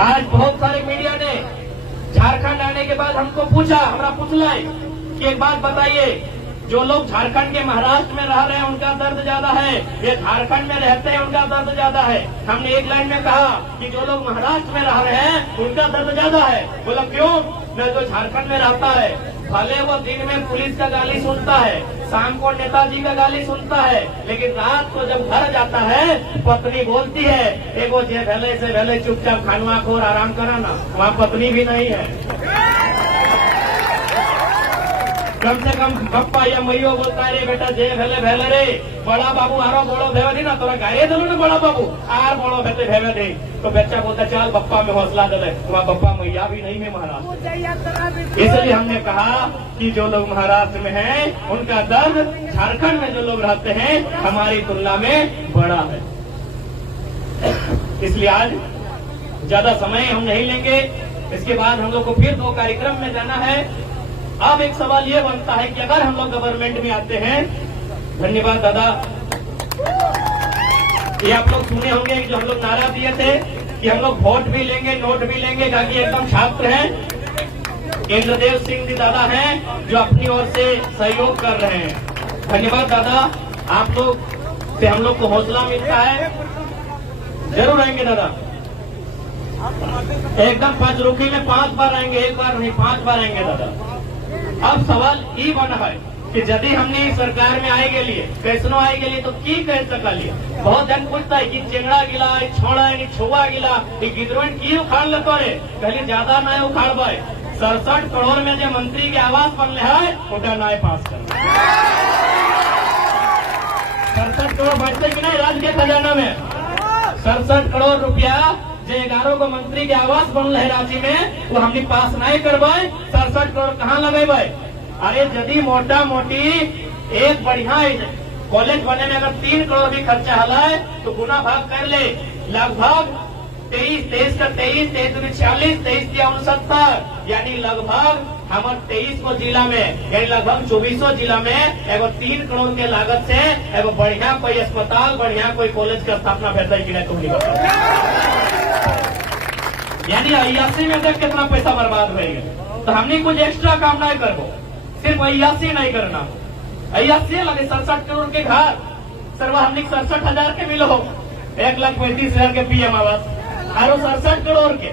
आज बहुत सारे मीडिया ने झारखंड आने के बाद हमको पूछा, हमारा पूछला है कि एक बात बताइए, जो लोग झारखंड के महाराष्ट्र में रह रहे हैं उनका दर्द ज्यादा है, ये झारखंड में रहते हैं उनका दर्द ज्यादा है। हमने एक लाइन में कहा कि जो लोग महाराष्ट्र में रह रहे हैं उनका दर्द ज्यादा है। बोला क्यों? न जो झारखंड में रहता है भले वो दिन में पुलिस का गाली सुनता है, शाम को नेताजी का गाली सुनता है, लेकिन रात को जब घर जाता है पत्नी बोलती है एगो जे भले से भले चुपचाप खानवा खोर आराम करा ना, वहाँ पत्नी भी नहीं है। कम से कम पप्पा या मैयो बोलता है रे बेटा जे भेले भेले रे, बड़ा बाबू आरो बड़ो भेवे दी ना, तोरा गाये दिलो ना बड़ा बाबू आर बड़ो भेते भेवे दे, तो बच्चा बोलता चल पप्पा में हौसला दे, वहाँ पप्पा मैया भी नहीं है महाराष्ट्र। इसलिए हमने कहा कि जो लोग महाराष्ट्र में हैं उनका दर्द झारखंड में जो लोग रहते हैं हमारी तुलना में बड़ा है। इसलिए आज ज्यादा समय हम नहीं लेंगे, इसके बाद हम लोग को फिर 2 कार्यक्रम में जाना है। अब एक सवाल ये बनता है कि अगर हम लोग गवर्नमेंट में आते हैं, धन्यवाद दादा, ये आप लोग सुने होंगे जो हम लोग नारा दिए थे कि हम लोग वोट भी लेंगे नोट भी लेंगे, ताकि एकदम छात्र हैं, इंद्रदेव सिंह जी दादा हैं जो अपनी ओर से सहयोग कर रहे हैं। धन्यवाद दादा, आप लोग से हम लोग को हौसला मिलता है। जरूर आएंगे दादा, एकदम पंचरुखी में 5 बार आएंगे, 1 बार नहीं 5 बार आएंगे दादा। अब सवाल ये बना है कि यदि हमने सरकार में आए के लिए कैसनो आए के लिए तो की कह सका लिया। बहुत जन पूछता है कि चेंगड़ा गिला छोड़ा छुआ गिला गिदरोन की उखाड़ लेते रे, पहले ज्यादा ना उखाड़ पाए। 67 करोड़ में जो मंत्री के आवास बनले है उनका न्याय पास कर 67 करोड़ बढ़ते कि नहीं राज्य के खजाना में 67 करोड़ रुपया जो 11 को मंत्री के आवास बनल है रांची में, वो हमने पास नहीं करवाए। 67 करोड़ कहाँ लगेबे? अरे यदि मोटा मोटी एक बढ़िया कॉलेज बने में अगर 3 करोड़ भी खर्चा हला तो गुना भाग कर ले, लगभग 23 का 23 46 23 या 69, यानी लगभग हमारे 23 को जिला में यानी लगभग 24 जिला में एगो 3 करोड़ के लागत से एगो बढ़िया कोई अस्पताल बढ़िया कोई कॉलेज का स्थापना भेजा कि नहीं, तुम नहीं बता। यानी 81 में देख कितना पैसा बर्बाद रहेगा। तो हमने कुछ एक्स्ट्रा काम नहीं करबो, सिर्फ 81 नहीं करना, 81 लगे 67 करोड़ के घर सर्व हमने 67,000 के मिलो, 1,35,000 के पीएम आवास और 67 करोड़ के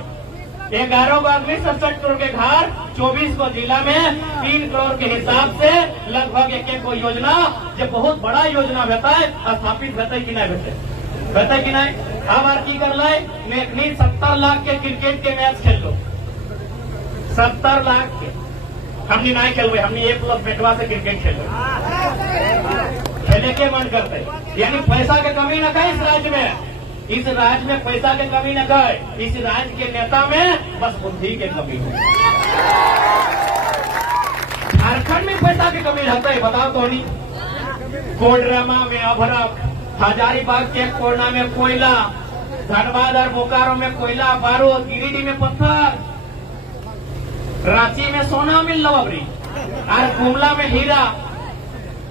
11 को आदमी 67 करोड़ के घर 24 को जिला में 3 करोड़ के हिसाब से लगभग एक को योजना जो बहुत बड़ा योजना भेता है स्थापित भेते कि नहीं भेते कि नहीं। अब आर की कर ले 70 लाख के क्रिकेट के मैच खेल लो, 70 लाख के हमने नहीं खेलवे, हमने 1+ बेटवा से क्रिकेट खेल लो, खेले के मन करते, यानी पैसा के कमी न कहे इस राज्य में, इस राज्य में पैसा के कमी न कहे, इस राज्य के नेता में बस बुद्धि के कमी है। झारखंड में पैसा की कमी रहता है, बताओ तो नहीं। कोडरमा में अभरक, हजारीबाग के कोरना में कोयला, धनबाद और बोकारो में कोयला बारूद, गिरिडीह में पत्थर, रांची में सोना मिल लो अबरी, और गुमला में हीरा,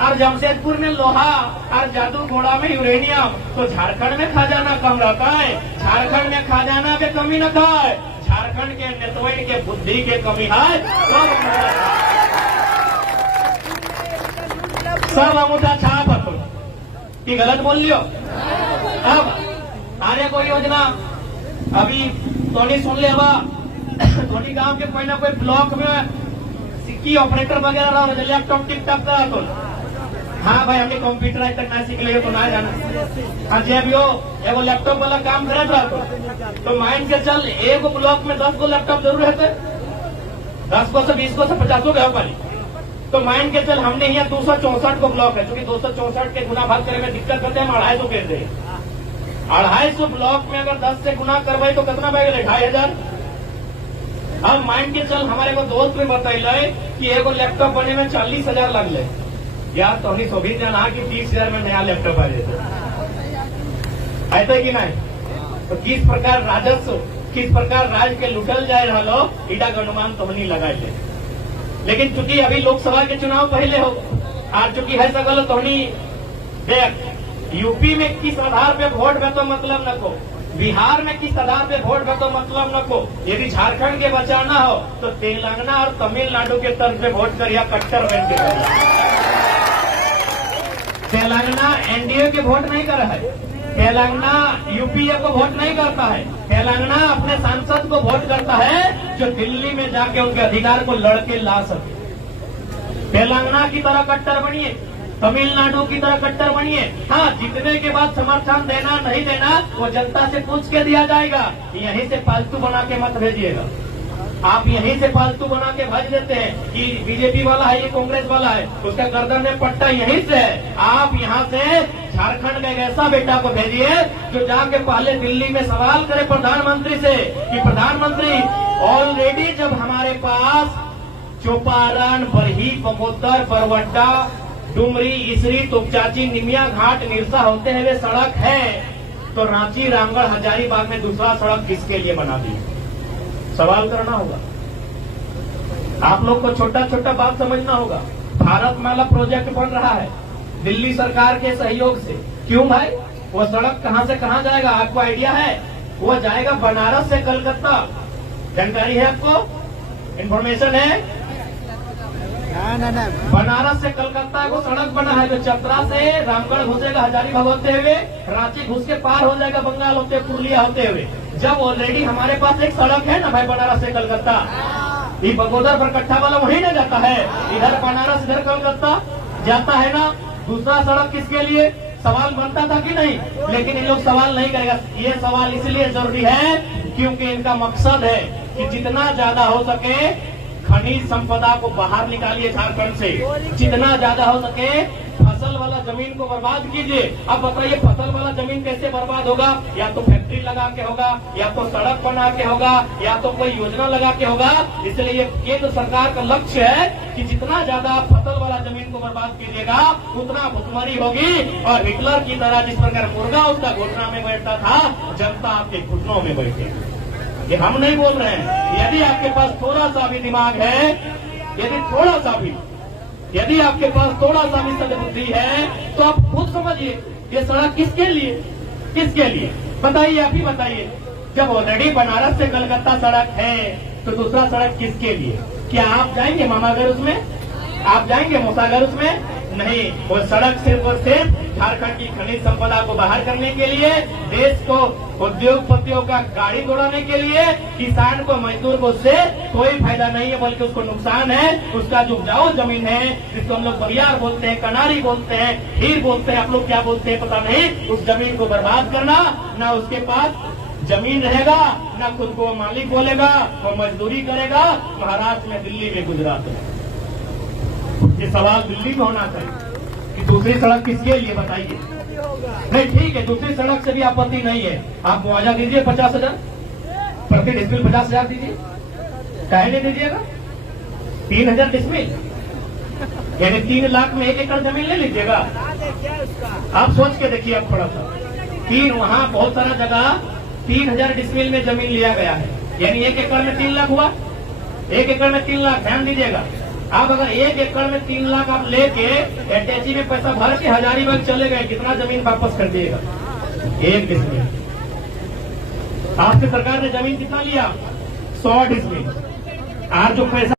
और जमशेदपुर में लोहा, और जादूगोड़ा में यूरेनियम। तो झारखंड में खजाना कम रहता है, झारखंड में खजाना के कमी न है, झारखंड के नेतवैन के बुद्धि के कमी है। सब अंगूठा छाप कि गलत बोल लियो। अब आने कोई योजना अभी तो नहीं सुन ले, धोनी गांव के कोई ना कोई ब्लॉक में सिक्की ऑपरेटर वगैरह रहा, लैपटॉप टिकटॉप करा तो हाँ भाई हमने कंप्यूटर आज तक ना सीख लियो तो ना जाना। हाँ जी अभी एगो लैपटॉप वाला काम करे तो माइंड के चल एक ब्लॉक में 10 गो लैपटॉप जरूर रहते, 10 को से 20 को से 50 के पानी। तो माइंड के चल हमने यहाँ 264 को ब्लॉक है, क्योंकि 264 के गुना भाग करे में दिक्कत करते हैं, हम 250 कर दे। 250 ब्लॉक में अगर 10 से गुना करवाई तो कितना बैग 2,500। अब माइंड के चल हमारे को दोस्त में बताइए कि एगो लैपटॉप बने में 40,000 लग ले यार, तो हमने 24 जना कि 30,000 में नया लैपटॉप आ जाते ऐसे कि नहीं। तो किस प्रकार राजस्व किस प्रकार राज्य के लुटल जाए रहा लो इटा का अनुमान तो नहीं लगा ले। लेकिन चूंकि अभी लोकसभा के चुनाव पहले हो आज चूंकि है सकल तो नहीं देख यूपी में किस आधार पे वोट में तो मतलब न को बिहार में किस आधार पे वोट का तो मतलब न को। यदि झारखंड के बचाना हो तो तेलंगाना और तमिलनाडु के तर्ज पे वोट कर या कट्टर बन के। तेलंगाना एनडीए के वोट नहीं कर रहा है, तेलंगाना यूपीए को वोट नहीं करता है, तेलंगाना अपने सांसद को वोट करता है जो दिल्ली में जाके उनके अधिकार को लड़के ला सके। तेलंगाना की तरह कट्टर बनिए, तमिलनाडु की तरह कट्टर बनिए। हाँ, जीतने के बाद समर्थन देना नहीं देना वो जनता से पूछ के दिया जाएगा। यहीं से फालतू बना के मत भेजिएगा। आप यहीं से फालतू बना के भेज देते हैं कि बीजेपी वाला है, ये कांग्रेस वाला है, उसका गर्दन में पट्टा यहीं से है। आप यहाँ से झारखंड का एक ऐसा बेटा को भेजिए जो जाके पहले दिल्ली में सवाल करे प्रधानमंत्री से कि प्रधानमंत्री ऑलरेडी जब हमारे पास चौपारण, बरही, बगोदर, बरवड्डा, डुमरी, इसरी, तुपचाची, निमिया घाट, निरसा होते हुए सड़क है तो रांची, रामगढ़, हजारीबाग में दूसरा सड़क किसके लिए बना दी? सवाल करना होगा। आप लोग को छोटा छोटा बात समझना होगा। भारतमाला प्रोजेक्ट बन रहा है दिल्ली सरकार के सहयोग से। क्यों भाई? वो सड़क कहां से कहां जाएगा आपको आइडिया है? वो जाएगा बनारस से कलकत्ता। जानकारी है आपको? इन्फॉर्मेशन है? बनारस से कलकत्ता को सड़क बना है जो चतरा से रामगढ़ घुसेगा, हजारीबाग होते हुए, रांची घुस के पार हो जाएगा बंगाल होते, पुरुलिया होते हुए। जब ऑलरेडी हमारे पास एक सड़क है ना भाई, बनारस से कलकत्ता, ये बगोदर पर कट्ठा वाला वही ना जाता है, इधर बनारस इधर कलकत्ता जाता है ना। दूसरा सड़क किसके लिए? सवाल बनता था कि नहीं? लेकिन ये लोग सवाल नहीं करेगा। ये सवाल इसलिए जरूरी है क्योंकि इनका मकसद है कि जितना ज्यादा हो सके खनिज संपदा को बाहर निकालिए झारखंड से, जितना ज्यादा हो सके फसल वाला जमीन को बर्बाद कीजिए। अब बताइए फसल वाला जमीन कैसे बर्बाद होगा? या तो फैक्ट्री लगा के होगा, या तो सड़क बना के होगा, या तो कोई योजना लगा के होगा। इसलिए ये तो सरकार का लक्ष्य है कि जितना ज्यादा आप फसल वाला जमीन को बर्बाद कीजिएगा उतना भुखमरी होगी। और हिटलर की तरह जिस प्रकार मुर्गा उसका घुटना में बैठता था, जनता आपके घुटनों में बैठेगी। ये हम नहीं बोल रहे हैं। यदि आपके पास थोड़ा सा भी दिमाग है, यदि आपके पास थोड़ा सा भी सद्बुद्धि है तो आप खुद समझिए ये सड़क किसके लिए बताइए, आप ही बताइए। जब ऑलरेडी बनारस से कलकत्ता सड़क है तो दूसरा सड़क किसके लिए? क्या आप जाएंगे मामागर उसमें? आप जाएंगे मौसागर उसमें? नहीं। वो सड़क सिर्फ और सिर्फ झारखंड की खनिज संपदा को बाहर करने के लिए, देश को उद्योगपतियों का गाड़ी दौड़ाने के लिए, किसान को, मजदूर को उससे कोई फायदा नहीं है बल्कि उसको नुकसान है। उसका जो उपजाऊ जमीन है जिसको हम लोग बरियार बोलते हैं, कनारी बोलते हैं, हीर बोलते हैं, आप लोग क्या बोलते हैं पता नहीं, उस जमीन को बर्बाद करना। ना उसके पास जमीन रहेगा, ना खुद को मालिक बोलेगा, वो मजदूरी करेगा महाराष्ट्र में, दिल्ली में, गुजरात में। ये सवाल दिल्ली में होना चाहिए कि दूसरी सड़क किसके लिए बताइए। नहीं ठीक है, दूसरी सड़क से भी आपत्ति नहीं है। आप मुआवजा दीजिए 50,000 प्रति डिसमिल, 50,000 दीजिए। काहे नहीं दीजिएगा? 3,000 डिसमिल यानी 3 लाख में 1 एकड़ जमीन ले लीजिएगा। आप सोच के देखिए। अब थोड़ा सा वहाँ बहुत सारा जगह 3,000 डिसमिल में जमीन लिया गया है, यानी 1 एकड़ में 3 लाख हुआ। 1 एकड़ में 3 लाख, ध्यान दीजिएगा। आप अगर 1 एकड़ में 3 लाख आप लेके एटैची में पैसा भर के हजारीबाग चले गए, कितना जमीन वापस कर दिएगा? 1 डिसमिल। आपसे सरकार ने जमीन कितना लिया? 100 डिसमिल। आज जो पैसा